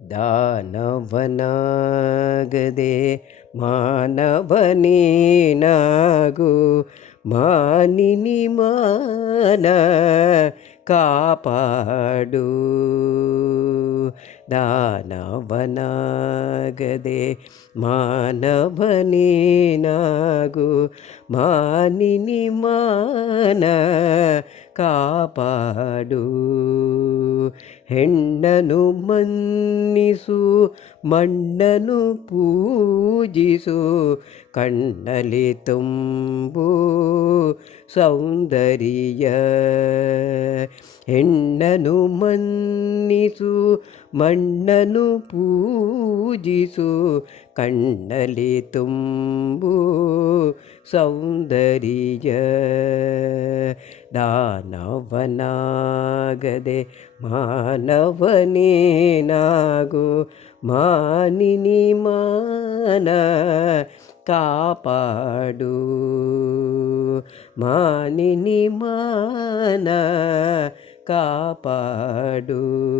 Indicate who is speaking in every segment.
Speaker 1: ದಾನವನಾಗದೆ ಮಾನವನೇನಾಗು ಮಾನಿನಿ ಮಾನ ಕಾಪಾಡು ದಾನವನಾಗದೆ ಮಾನವನೇನಾಗು ಮಾನಿನಿ ಮಾನ ಕಾಪಾಡು ಹೆಣ್ಣನು ಮನ್ನಿಸು. ಮಣ್ಣನು ಪೂಜಿಸು ಕಣ್ಣಲಿ ತುಂಬು ಸೌಂದರ್ಯ. ಹೆಣ್ಣನು ಮನ್ನಿಸು ಮಣ್ಣನು ಪೂಜಿಸು ಕಣ್ಣಲಿ ತುಂಬು ಸೌಂದರ್ಯ. ದಾನವನಾಗದೆ ಮಾನವನೇನಾಗು ಮಾನಿನಿ ಮಾನ ಕಾಪಾಡು. ಮಾನಿನಿ ಮಾನ ಕಾಪಾಡು.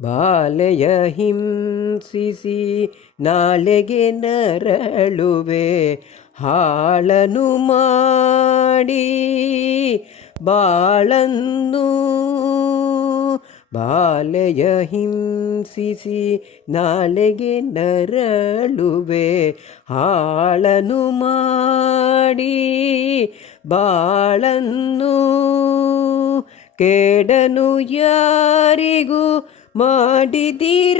Speaker 1: ಬಾಲೆಯ ಹಿಂಸಿಸಿ ನಾಳೆಗೆ ನರಳುವೆ ಹಾಳನು ಮಾಡಿ ಬಾಳನ್ನು ಬಾಲೆಯ ಹಿಂಸಿಸಿ ನಾಳೆಗೆ ನರಳುವೆ, ಹಾಳನು ಮಾಡಿ ಬಾಳನ್ನು ಕೇಡನು ಯಾರಿಗೂ ಮಾಡಿದಿರಾದರೆ,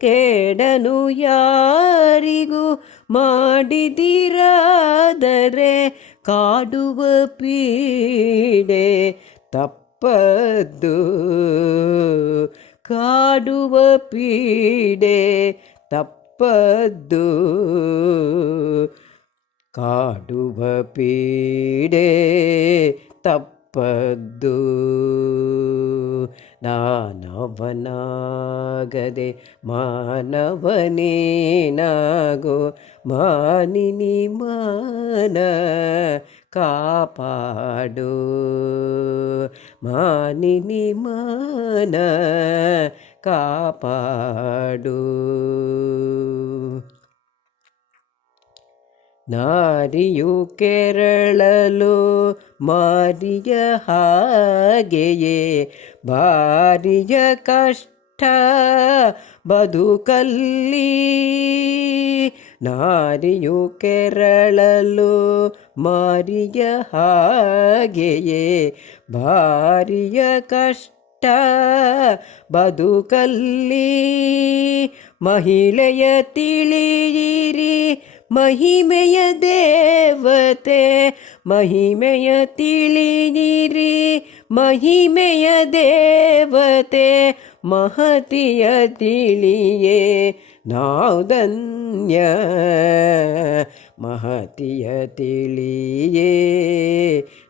Speaker 1: ಕೇಡನು ಯಾರಿಗೂ ಮಾಡಿದಿರಾದರೆ, ಕಾಡುವ ಪೀಡೆ ತಪ್ಪದ್ದು ಕಾಡುವ ಪೀಡೆ ತಪ್ಪದ್ದು ಕಾಡುವ ಪೀಡೆ ತಪ್ಪದ್ದು ನಾನವನಾಗದೆ ಮಾನವನೇನಾಗೋ ಮಾನಿನಿ ಮಾನ ಕಾಪಾಡು ಮಾನಿನಿ ಮಾನ ಕಾಪಾಡು ನಾರಿಯು ಕೇರಳಲು ಮಾರಿಯ ಹಾಗೆಯೇ, ಭಾರಿಯ ಕಷ್ಟ ಬದುಕಲ್ಲಿ ನಾರಿಯು ಕೇರಳಲು ಮಾರಿಯ ಹಾಗೆಯೇ, ಭಾರಿಯ ಕಷ್ಟ ಬದುಕಲ್ಲಿ ಮಹಿಳೆಯ ತಿಳಿಯಿರಿ ಮಹಿಮೆಯ ದೇವತೆ ಮಹಿಮೆಯ ತಿಳಿಯಿರಿ ಮಹಿಮೆಯ ದೇವತೆ ಮಹತಿಯ ತಿಳಿಯೇ ನಾವು ಧನ್ಯ ಮಹತಿಯ ತಿಳಿಯೇ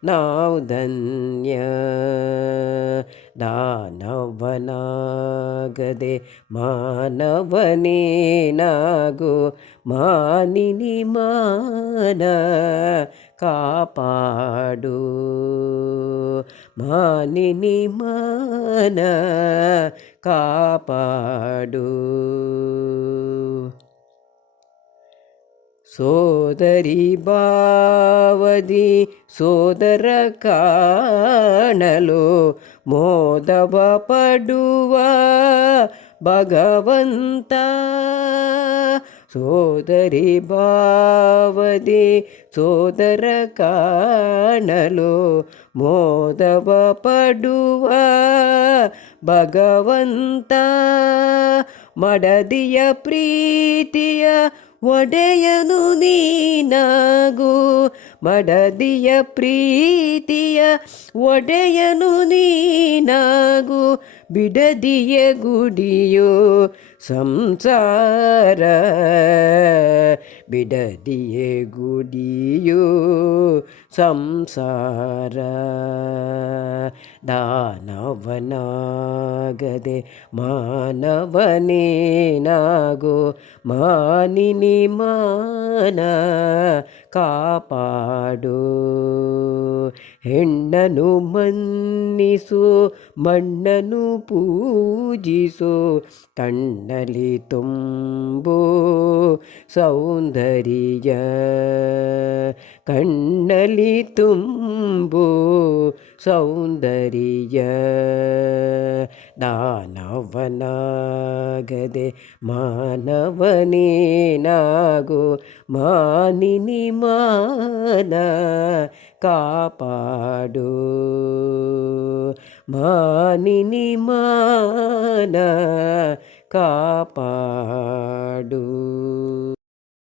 Speaker 1: ನಾವು ಧನ್ಯ ದಾನವನಾಗದೆ ಮಾನವನೇನಾಗು ಮಾನಿನಿ ಮಾನ ಕಾಪಾಡು. ಮಾನಿನಿ ಮಾನ ಕಾಪಾಡು. ಸೋದರಿ ಬಾವದಿ ಸೋದರ ಕಾಣಲು ಮೋದವ ಪಡುವ ಭಗವಂತ. ಸೋದರಿ ಭಾವದಿ ಸೋದರ ಕಾಣಲು ಮೋದವ ಪಡುವ ಭಗವಂತ. ಮಡದಿಯ ಪ್ರೀತಿಯ ಒಡೆಯನು ನೀನಾಗು ಮಡದಿಯ ಪ್ರೀತಿಯ ಒಡೆಯನು ನೀನಾಗು ಬಿಡದಿಯ ಗುಡಿಯೋ ಸಂಸಾರ. ಬಿಡದಿಯೇ ಗುಡಿಯೋ ಸಂಸಾರ. ದಾನವನಾಗದೆ ಮಾನವನೇನಾಗೋ ಮಾನಿನಿ ಮಾನ ಕಾಪಾಡು. ಹೆಣ್ಣನು ಮನ್ನಿಸು ಮಣ್ಣನು ಪೂಜಿಸು. ಕಣ್ಣಲಿ ತುಂಬು ಸೌಂದರ್ಯ ಕಣ್ಣಲಿ ತುಂಬು ಸೌಂದರ್ಯ ದಾನವನಾಗದೆ ಮಾನವನೇನಾಗೋ ಮಾನಿನಿ ಮಾನ ಕಾಪಾಡು ಮಾನಿನಿ ಮಾನ ಕಾಪಾಡು